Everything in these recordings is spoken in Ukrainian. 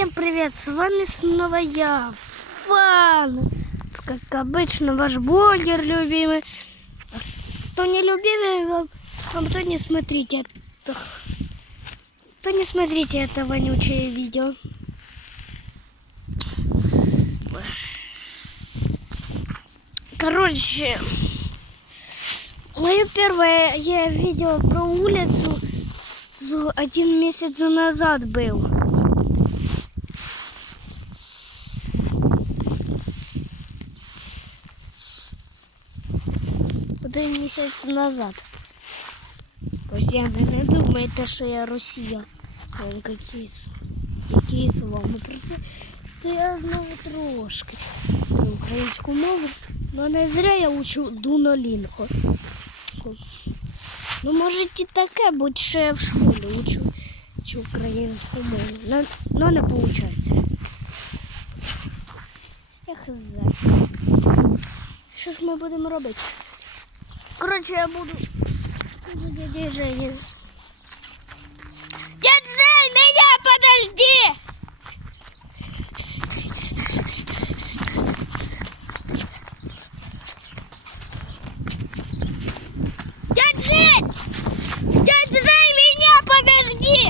Всем привет, с вами снова я, Фан. Как обычно, ваш блогер любимый. Кто не любимый, вам, вам то не смотрите. То, то не смотрите это вонючее видео. Короче, мое первое видео про улицу один месяц назад был. Місяць назад. Росіяни не думайте, що я Росія. Якісь, якісь вам. Просто я знову трошки знаю українську мову. Ну не зря я учу Дунолінго. Ну, може і таке, бо ще я в школі учу, учу українську мову. Ну, ну не виходить. Я хз. Що ж ми будемо робити? Коротше, я буду Дядя дядей Дядя Жень, меня подожди! Дядь Жень! Дядь Жень, меня подожди!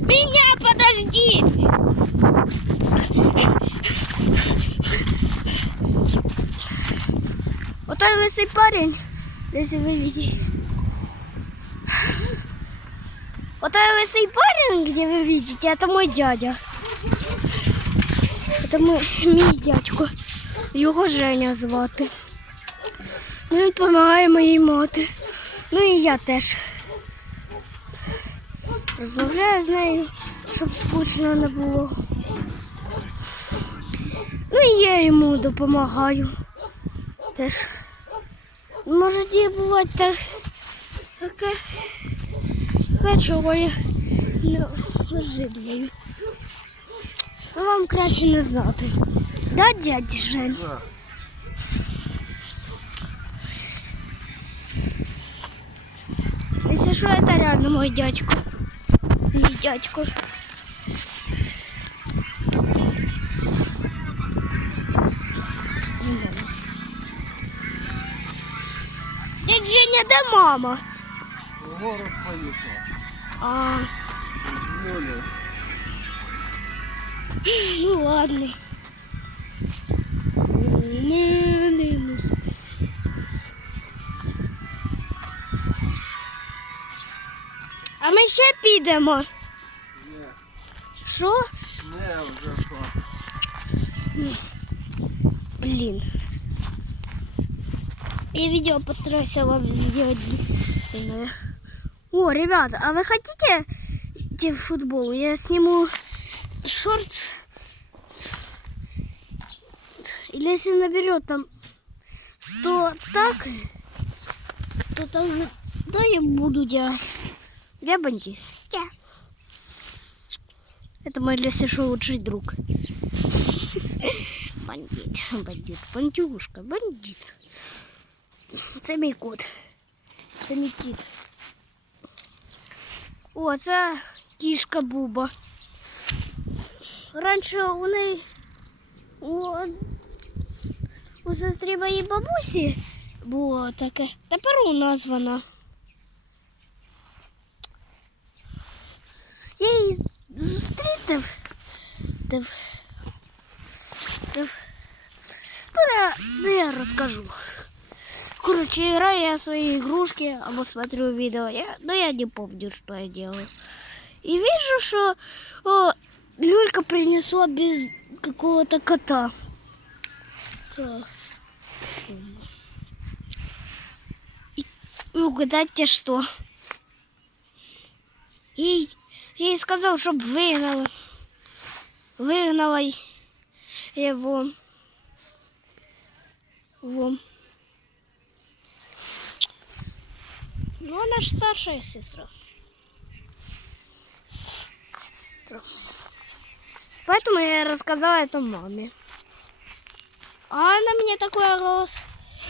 Меня подожди! Вот он лысый парень, если вы видите. Вот он лысый парень, где вы видите, это мой дядя. Это мой, мій дядько. Його Женя звати. Ну, Він допомагає моїй мати. Ну і я теж. Розмовляю з нею, щоб скучно не було. Ну і я йому допомагаю. Теж. Може бувати так, таке, виживлюю. Ну, вам краще не знати. Да, дядь Жень? Да. Если что, это реально мой дядько. Не дядько. Женя, да мама? Город поехал. А, Моля. ну ладно. Ну. А ми ще підемо. Не, Що? не вже що. Блин. Я видео постараюсь вам сделать. О, ребята, а вы хотите идти в футбол? Я сниму шорт. Или если наберет там 100 так, то там да я буду делать. Я бандит. Я. Это мой, если что, лучший друг. Бандит, бандит, бандюшка, бандит. Це мій кот. Це мій кіт. О, це кішка Буба. Раніше у неї у, у сестрі моїй бабусі було таке. Тепер у нас вона. Я її зустрітив. Тив. Тив. Ну, я, расскажу. Короче, играю я в свои игрушки, або смотрю видео. Я, но я не помню, что я делаю. И вижу, что о, Люлька принесла без какого-то кота. И, и угадайте, что? Ей, ей сказал, чтобы выгнала. Выгнала его. Вон. Ну, она же старшая сестра. Сестра. Поэтому я рассказала это маме. А она мне такой голос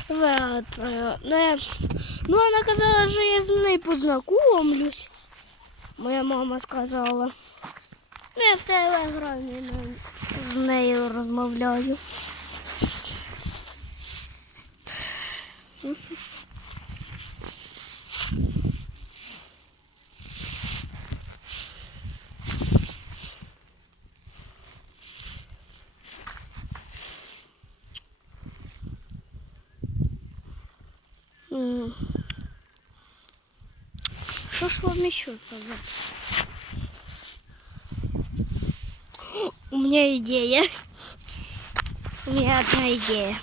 отправила. Ну, я- ну, она казала, что я з нею познакомлюсь. Моя мама сказала. Ну, я в телеграмі з нею розмовляю. Что ж вам еще сказать? У меня идея. У меня одна идея.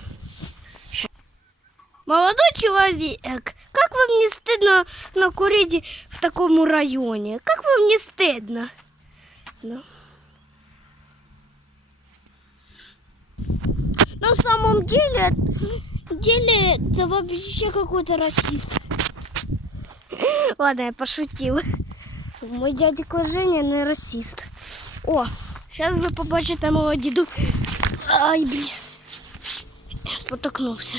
Молодой человек, как вам не стыдно накурить в таком районе? Как вам не стыдно? Ну. На самом деле, деле это вообще какой-то расист. Ладно, я пошутил. Мой дядько Женя не расист. О, зараз ви побачите мого діду. Ай, блін. Я спотикнувся.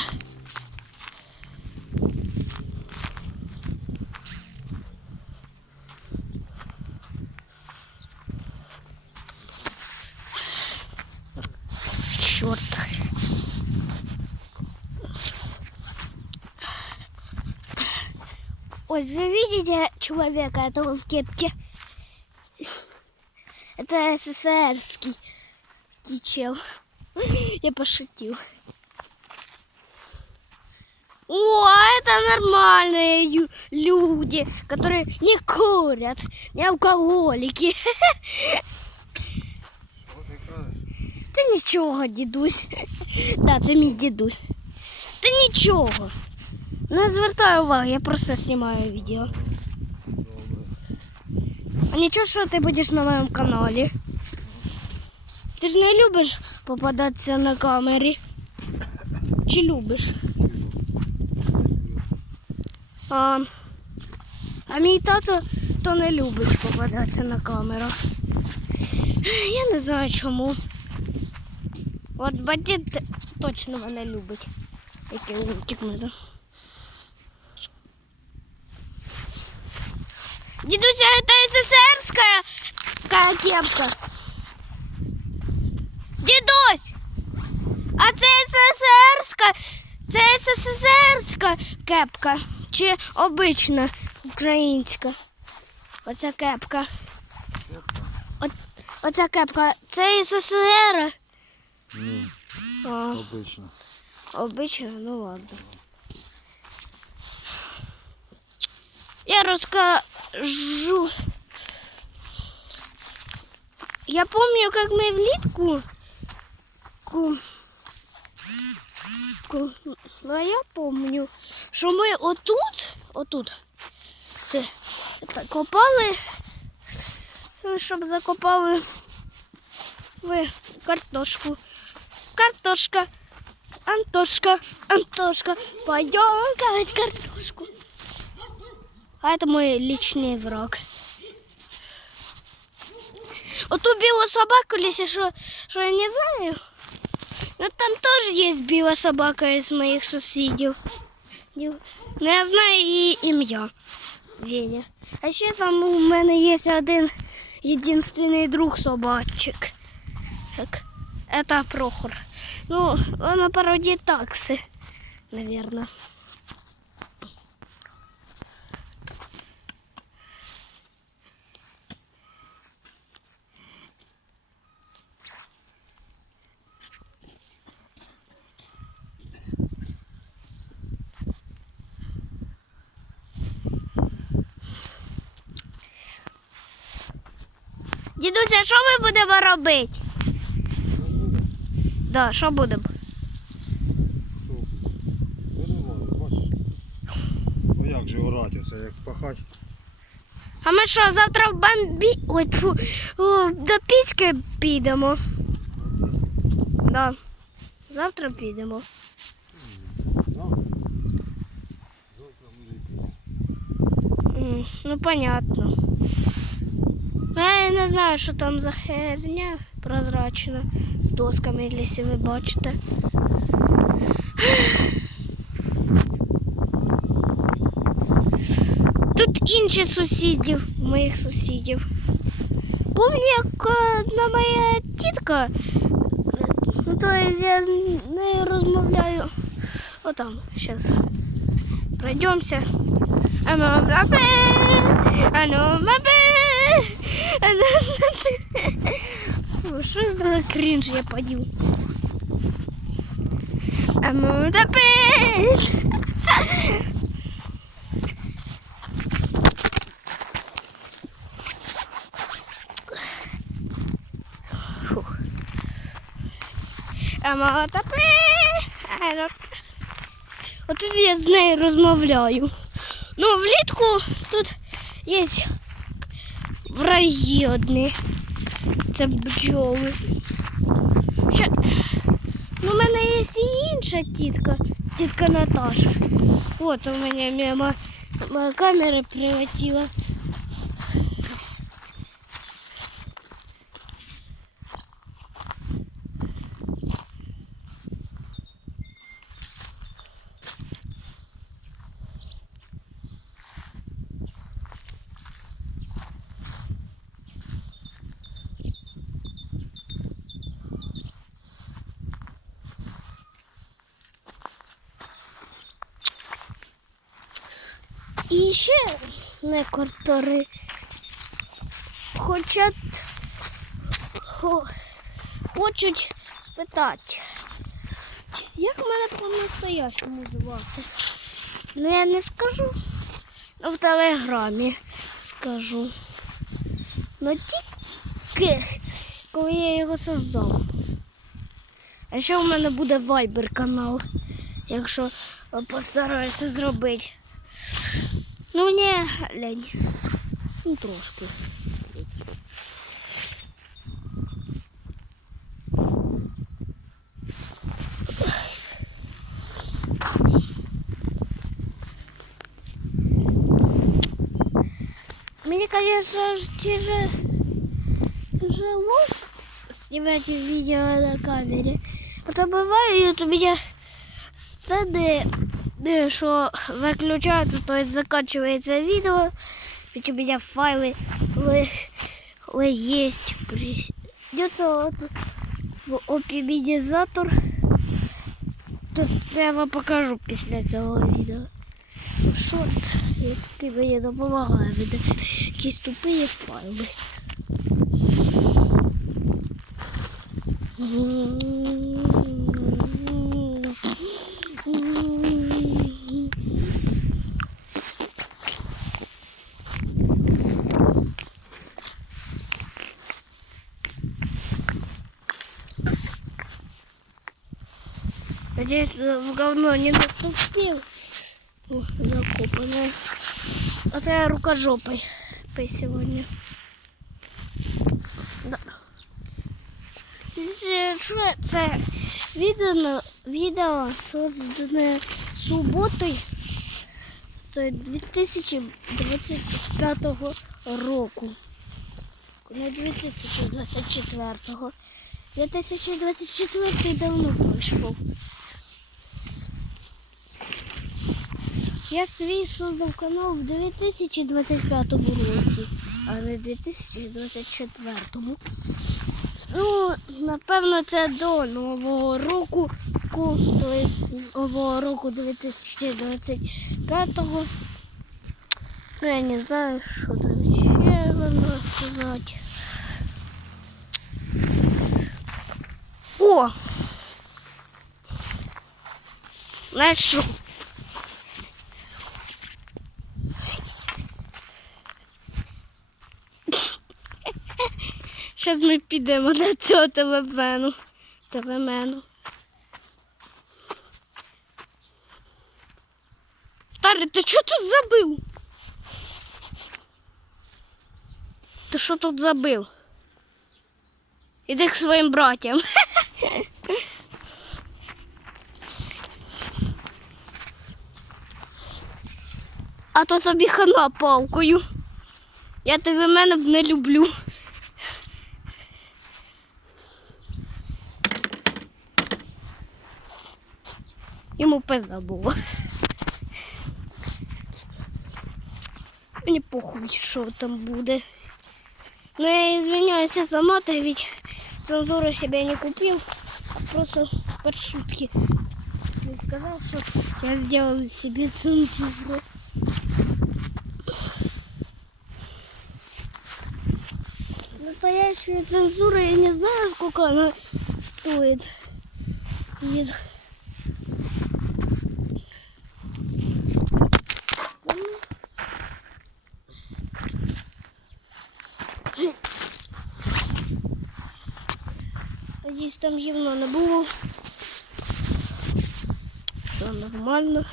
Ось вы видите человека этого в кепке? Это СССРский чел. Я пошутил. О, это нормальные ю- люди, которые не курят, не алкоголики. Що ти кажеш? Та нічого, дідусь. Да, це мій дідусь. Та нічого. Не звертай уваги, я просто знімаю відео. А нічого, що ти будеш на моєму каналі. Ти ж не любиш попадатися на камері. Чи любиш? А, а мій тато то не любить попадатися на камеру. Я не знаю чому. От бандит точно мене любить. Який лунтик мене. Дідуся, это СССРская ка- кепка. Дідусь! А це СССРська, це СССРська кепка. Чи обична українська? Оця кепка. От, оця кепка. Це СССР. Ні, А, обично. обична, ну ладно. Я розкажу. Я помню, как мы влітку. ку- ку- Ну, я помню, що ми отут, отут, те, це, копали, щоб закопали ви картошку. Картошка, Антошка, Антошка, пойдем ковать картошку. А это мой личный враг. Вот ту белую собаку, если что, что я не знаю. Но там тоже есть белая собака из моих соседей. Но я знаю її ім'я. Веня. А ще там у мене є один єдинственний друг собачек. Так. Это Прохор. Ну, он на пародии таксы, наверное. Ми будемо робити? Да, що будемо? Ну як же орати, це як пахать. А ми що, завтра в бомбі... Ой, тьфу, о, до Піськи підемо. Да. Завтра підемо. Завтра. Буде Ну, понятно. Ну, Я не знаю, що там за херня прозрачна з досками, якщо ви бачите. Тут інших сусідів, моїх сусідів. Пам'ятаю, як одна моя тітка, ну то есть я з нею розмовляю. Отам, зараз. Пройдемося. А ну, бабе, а Що за крінж я подів? Тапе. А ну. От тут я з нею розмовляю. Ну, влітку тут є враги одні. Це бджоли. Ще... Ну, у мене є і інша тітка, тітка Наташа. От у мене мимо камери прилетіла. І ще некоторі хочуть, хочуть спитати, як мене по-настоящему звати. Ну я не скажу, ну в телеграмі скажу. Ну тільки коли я його создав. А ще в мене буде вайбер канал, якщо постараюся зробити. Ну не лень. Ну трошки. Мне, конечно, тяжело, снимать видео на камере. Это бывает у меня сцены, э, что выключается, то есть заканчивается видео, ведь у меня файлы вы, вы есть. Придется вот в опімізатор. Тут я вам покажу після цього відео. Шорт, який мені допомагає від якісь тупі файли. Надеюсь, в говно не наступил. О, закопанное. А то я рукожопой по сегодня. Да. Що це відео, відео создане суботою 2025 року. Не 2024. 2024 давно пройшов. Я свій создав канал в 2025 році, а не 2024. Ну, напевно, це до Нового року, ку- то є Нового року 2025-го. Ну, я не знаю, що там ще воно сказати. О! Знайшов. Зараз ми підемо на цього телемену. Телемену. Старий, ти що тут забив? Ти що тут забив? Іди к своїм братям. А то тобі хана палкою. Я тебе мене не люблю. Пизда було. Мені похуй, що там буде. Ну я извиняюсь за маты, ведь цензуру себе не купил. Просто под шутки. Я сказал, что я сделаю себе цензуру. Настоящая цензура, я не знаю, сколько она стоит. Нет. Там гівно не було. Все нормально.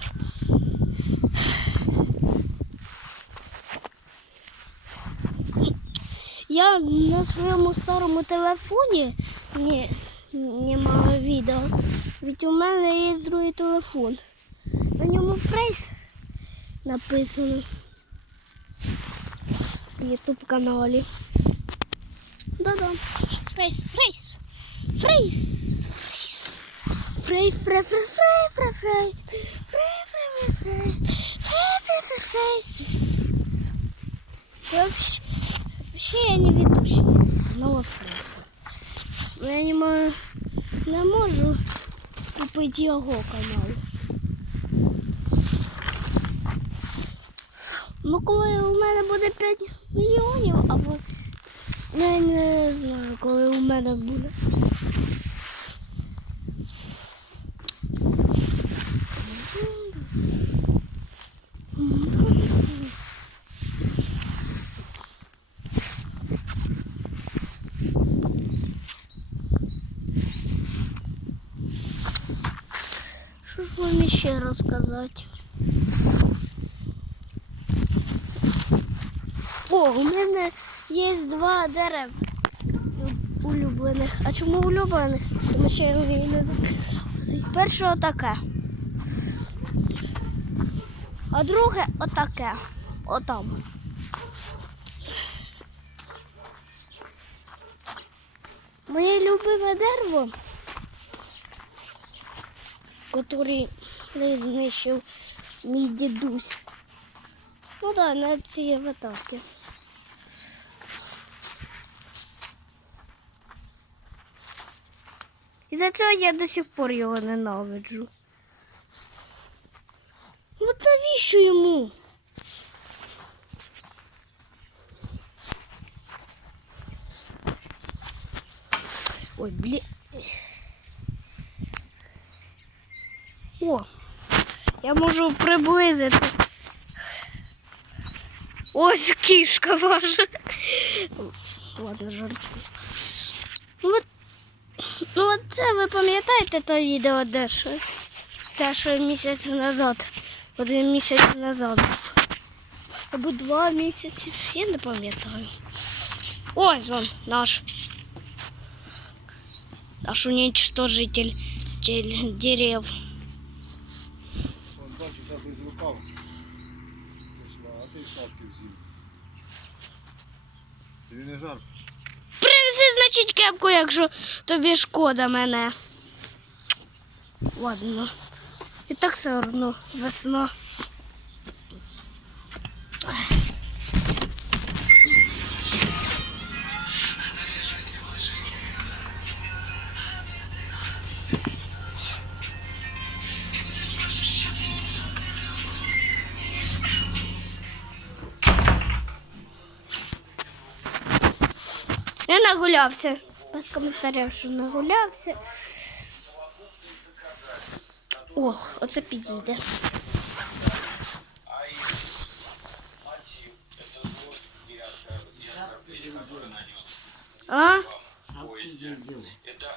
Я на своєму старому телефоні не, знімала відео. Ведь у мене є другий телефон. На ньому фрейс написано в Ютуб каналі. Да-да. Фрейс, фрейс. Фрейс. Фрей, фрей, фрей, фрей, фрей, фрей. Фрей, фрей, фрей, фрей. Фрей, фрей, фрей, фрейсис. Вообще, вообще я не ведущий канала Фрейса. Я не маю, не можу купити його канал. Ну, коли у мене буде 5 мільйонів, або я не знаю, коли у мене буде. Що вам ще розказати? О, у мене є два дерева улюблених. А чому улюблених? Тому що я її не. Перше отаке. А друге отаке. Отам. Моє любиме дерево, яке знищив мій дідусь. Ну так, на цій ватавці. І за цього я до сих пор його ненавиджу. От навіщо йому? Ой, блін. О, я можу приблизити. Ось кішка ваша. Ладно, жартую. Ну, от, ну от це ви пам'ятаєте то відео, де щось? Те, що місяць назад, один місяць назад був. Або два місяці, я не пам'ятаю. Ось він наш. Наш уничтожитель тель- дерев. А ти. Тобі не жарко? Принеси, значить, кепку, якщо тобі шкода мене. Ладно. І так все одно весна. Нагулявся. Без коментарів, що нагулявся. О, оце підійде. А их мотив – это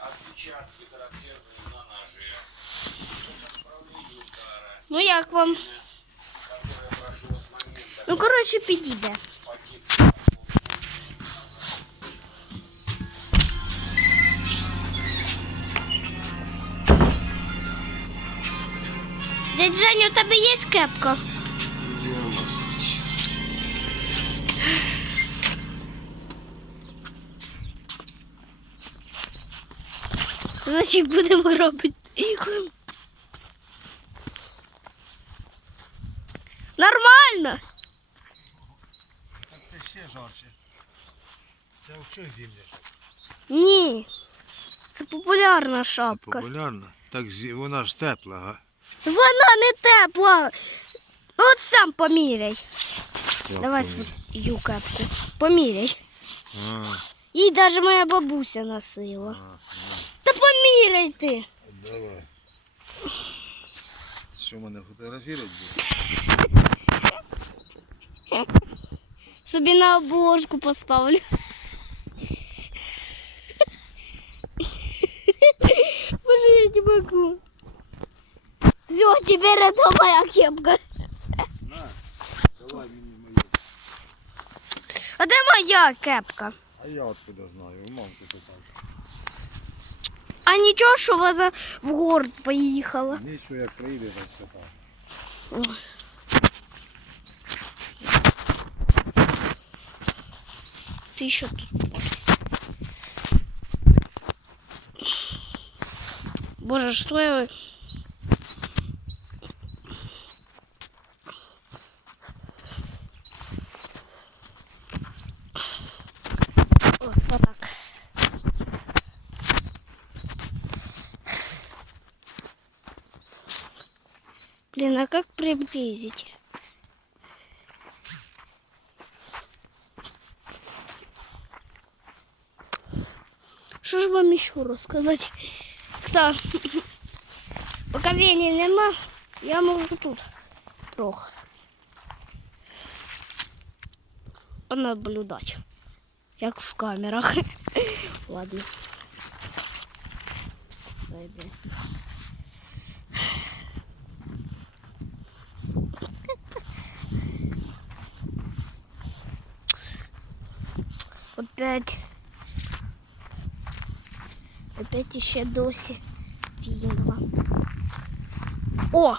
Дядь Женя, у тебе є кепка? Значить, будемо робити. Нормально. жарче. Це взагалі зимня шапка. Ні. Це популярна шапка. Популярна. Так зі- вона ж тепла, га? Вона не тепла. От сам поміряй. Як Давай поміряй? свою кепку. Поміряй. А, Їй навіть моя бабуся носила. Та поміряй ти. давай. Що мене фотографувати буде? Собі на обложку поставлю. Боже, я не могу. Все, теперь это моя кепка. На, давай мені мою. А де моя кепка? А я откуда знаю, у мамки писав. А нічого, що вона в город поїхала. Нічого як прийде, так спитав. Ти що тут? Боже, що я... Блин, а как приблизить? Що ж вам ще розказати? Кстати, поки Вені нема, я можу тут трохи понаблюдати, як в камерах. Ладно. Ой, блін. Опять. Опять ще досі вінгла. О!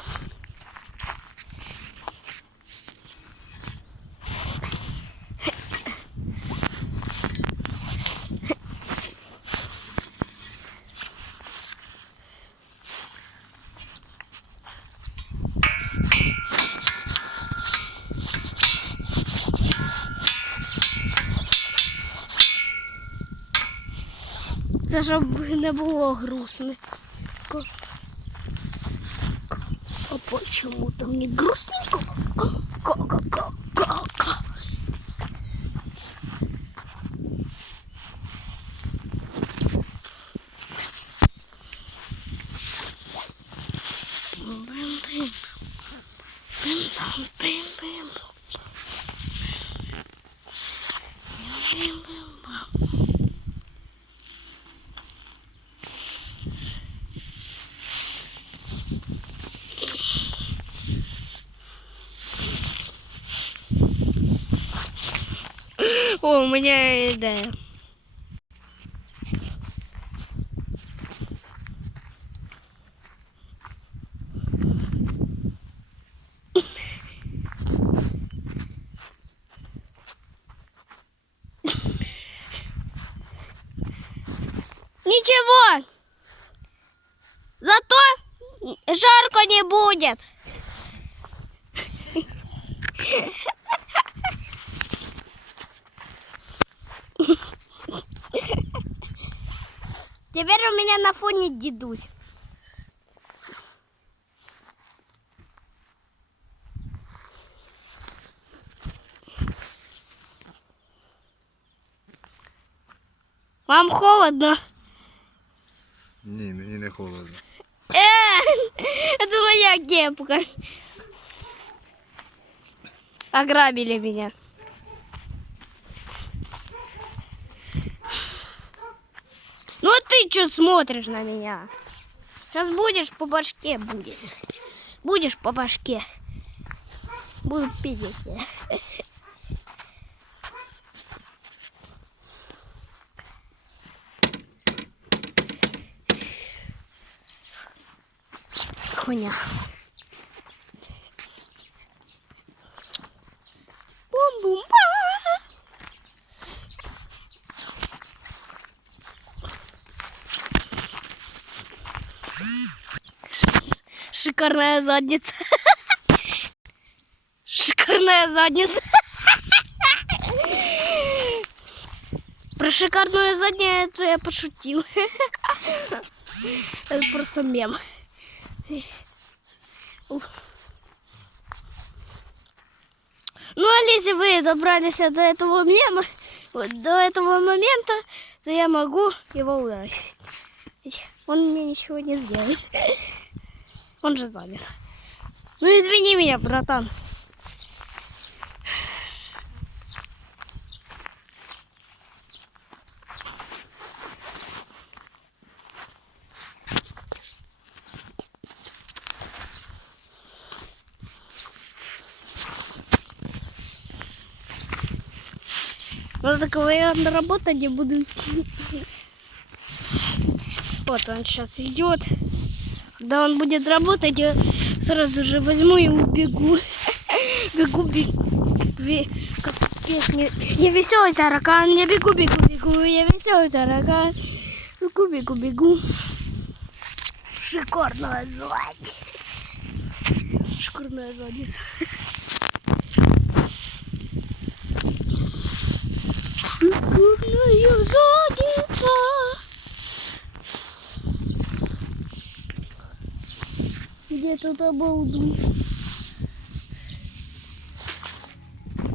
Це щоб не було грустно. А почему то мне грустненько? О, у меня идея. Меня на фоне дедусь. Вам холодно? Ні, мені не холодно. Э, это моя кепка. Ограбили меня. Ну а ты что смотришь на меня? Сейчас будешь по башке будет. Будешь по башке. Буду пиздить. Хуйня. Шикарная задница. Шикарная задница. шикарное заднее, это я пошутил. Это просто мем. Ну, а если вы добрались до этого мема, вот, до этого момента, то я могу его ударить. Он мне ничего не сделает. Он же занят. Ну, извини меня, братан. Ну, такого я на работу не буду. Вот он сейчас идет. Когда он будет работать, я сразу же возьму и убегу. Бегу, бегу. Как песня. Я веселый таракан, я бегу, бегу, бегу. Я веселый таракан. Бегу, бегу, бегу. Шикарная задница. Шикарная задница. Шикарная задница. Где тут обалду?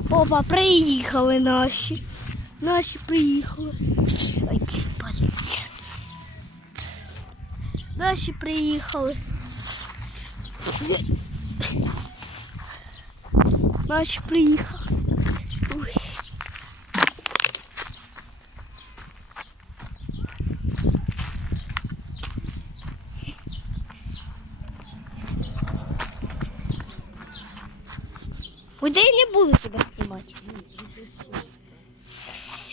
Опа, приїхали наші. Наші приїхали. Ай, блін, палець. Наші приїхали. Де? Наші приїхали. Да я не буду тебя снимать.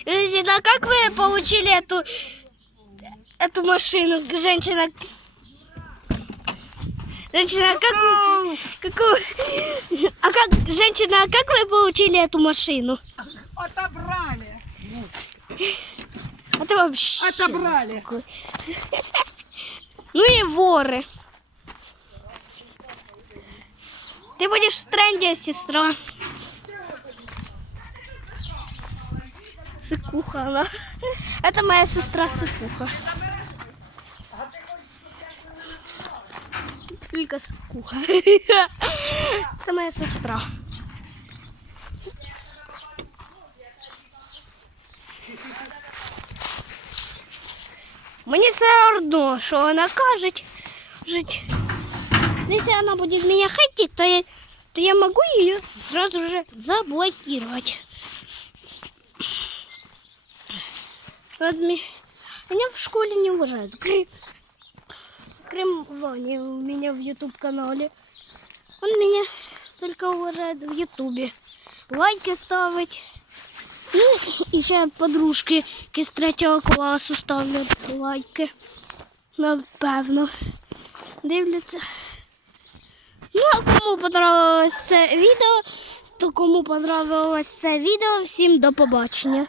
Женщина, как вы получили эту, эту машину, женщина? Женщина, как вы, какую, а как, женщина, а как вы получили эту машину? Отобрали. Это вообще... Отобрали. Ну и воры. Ты будешь в тренде, сестра. Сыкуха она. Это моя сестра Сыкуха. Только Сыкуха. Это моя сестра. Мені все одно, що вона каже. Жить. Если она будет меня хотеть, то я, то я могу ее сразу же заблокировать. Ме- Меня в школе не уважают. Крым, Крым Ваня у меня в YouTube канале. Он меня только уважает в Ютубе. Лайки ставить. Ну, і ще подружки, з третього класу ставлять лайки. Напевно. Дивляться. Ну, а кому понравилось це відео, то кому понравилось це відео, всім до побачення.